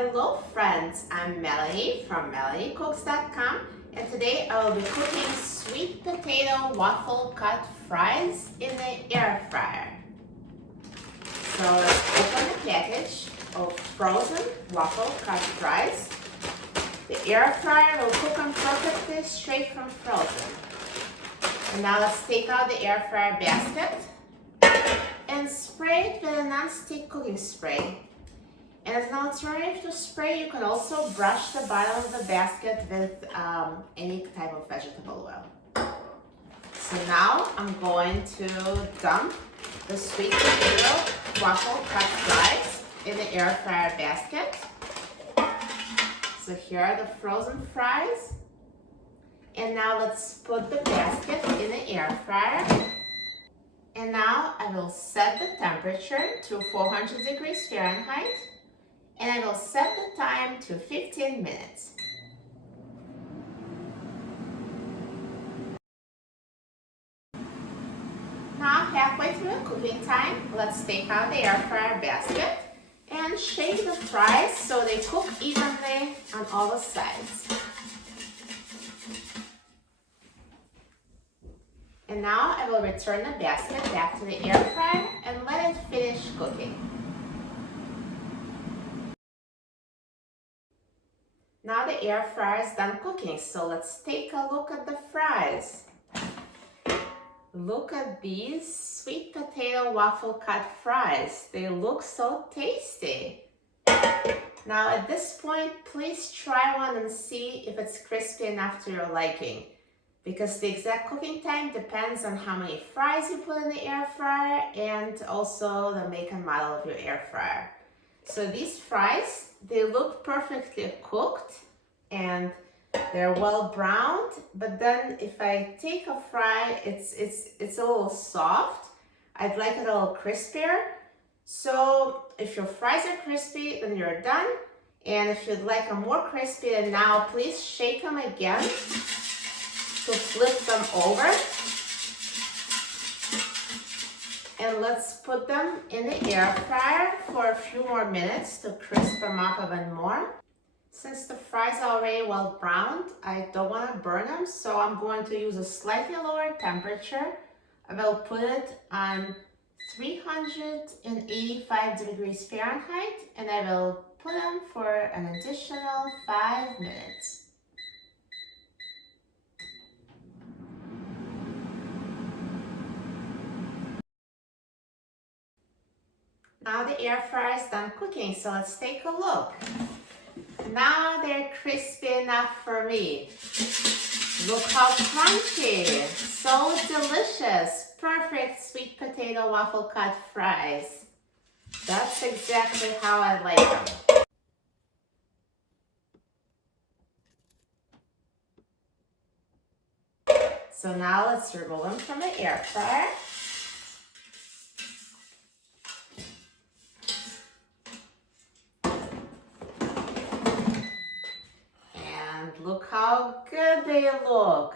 Hello friends, I'm Melanie from MelanieCooks.com, and today I will be cooking sweet potato waffle cut fries in the air fryer. So let's open the package of frozen waffle cut fries. The air fryer will cook them perfectly straight from frozen. And now let's take out the air fryer basket and spray it with a non-stick cooking spray. And as an alternative to spray, you can also brush the bottom of the basket with any type of vegetable oil. So now I'm going to dump the sweet potato waffle cut fries in the air fryer basket. So here are the frozen fries. And now let's put the basket in the air fryer. And now I will set the temperature to 400 degrees Fahrenheit. And I will set the time to 15 minutes. Now halfway through the cooking time, let's take out the air fryer basket and shake the fries so they cook evenly on all the sides. And now I will return the basket back to the air fryer and let it finish cooking. Now the air fryer is done cooking, so let's take a look at the fries. Look at these sweet potato waffle cut fries. They look so tasty. Now at this point, please try one and see if it's crispy enough to your liking, because the exact cooking time depends on how many fries you put in the air fryer and also the make and model of your air fryer. So these fries, they look perfectly cooked and they're well browned, but then if I take a fry, it's a little soft. I'd like it a little crispier. So if your fries are crispy, then you're done. And if you'd like them more crispy than now, please shake them again to flip them over. And let's put them in the air fryer for a few more minutes to crisp them up even more. Since the fries are already well browned, I don't want to burn them, so I'm going to use a slightly lower temperature. I will put it on 385 degrees Fahrenheit, and I will put them for an additional 5 minutes. Now the air fryer is done cooking, so let's take a look. Now they're crispy enough for me. Look how crunchy, so delicious. Perfect sweet potato waffle cut fries. That's exactly how I like them. So now let's remove them from the air fryer. Look how good they look.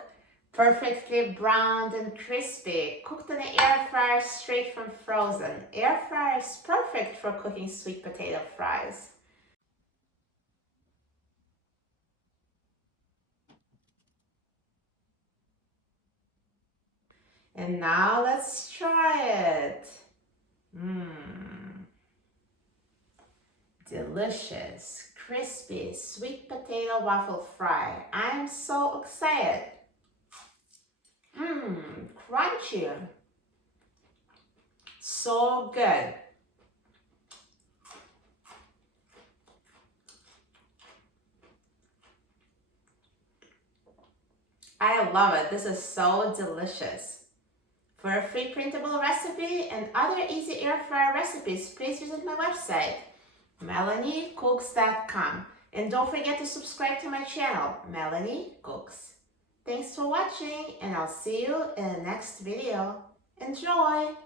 Perfectly browned and crispy, cooked in the air fryer straight from frozen. Air fryer is perfect for cooking sweet potato fries. And now let's try it. Delicious, crispy, sweet potato waffle fry. I'm so excited. Crunchy. So good. I love it. This is so delicious. For a free printable recipe and other easy air fryer recipes, please visit my website, MelanieCooks.com. And don't forget to subscribe to my channel, Melanie Cooks. Thanks for watching, and I'll see you in the next video. Enjoy!